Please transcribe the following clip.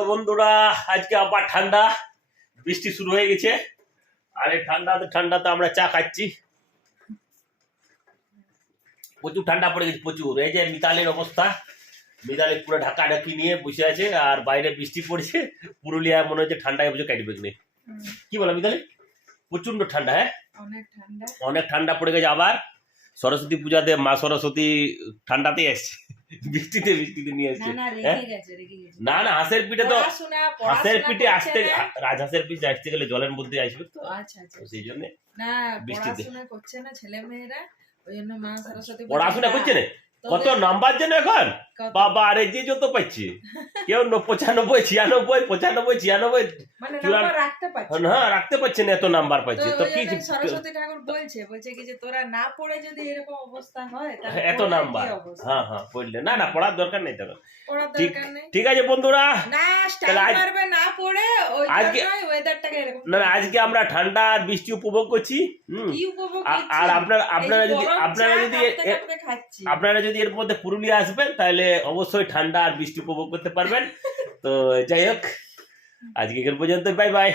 Hello বন্ধুরা, আজকে আবার ঠান্ডা, বৃষ্টি শুরু হয়ে গেছে। আর এই ঠান্ডাতে আমরা চা খাচ্ছি। প্রচুর ঠান্ডা পড়ে গেছে, প্রচুর। এই যে মিতালের অবস্থা, মিতালে পুরো ঢাকা ঢাকি নিয়ে বসে আছে, আর বাইরে বৃষ্টি পড়ছে। পুরুলিয়া মনে হচ্ছে ঠান্ডায় বসে কাটবে কিনে। কি বলো মিতালি? প্রচন্ড ঠান্ডা। হ্যাঁ, অনেক ঠান্ডা পড়ে গেছে। আবার সরস্বতী পূজাতে মা সরস্বতী ঠান্ডাতেই আসছে, বৃষ্টিতে নিয়ে আসছে। না না, হাঁসের পিঠে তো, হাঁসের পিঠে আসতে, রাজহাঁসের পিঠে আসতে গেলে জলের মধ্যে আসবে তো। আচ্ছা, সেই জন্য বৃষ্টিতে করছে না ছেলে মেয়েরা, ওই জন্য মা সরস্বতী পড়াশোনা করছে না। কত নাম্বার যেন এখন বাবা, আরে যে যত পাচ্ছে, কেউ 95, 96, 95, 96, মানে নাম্বার রাখতে পারছে না। হ্যাঁ, রাখতে পারছে না, এত নাম্বার পাচ্ছে। তো কি সরস্বতী ঠাকুর বলছে কি যে তোরা না পড়ে যদি এরকম অবস্থা হয় তাহলে এত নাম্বার। হ্যাঁ হ্যাঁ, পড়লে না না, পড়ার দরকার নেই তখন। পড়ার দরকার নেই। ঠিক আছে বন্ধুরা, না স্টাইল মারবে না পড়ে, ওই জন্যই ওয়েদারটাকে এরকম। না আজকে আমরা ঠান্ডা আর বৃষ্টি উপভোগ করছি। কি উপভোগ করছি? আর আপনারা যদি এর মধ্যে পুরুলিয়া আসবেন তাহলে অবশ্যই ঠান্ডা আর বৃষ্টি উপভোগ করতে পারবেন। তো যাই হোক, আজকে এর পর্যন্ত, বাই বাই।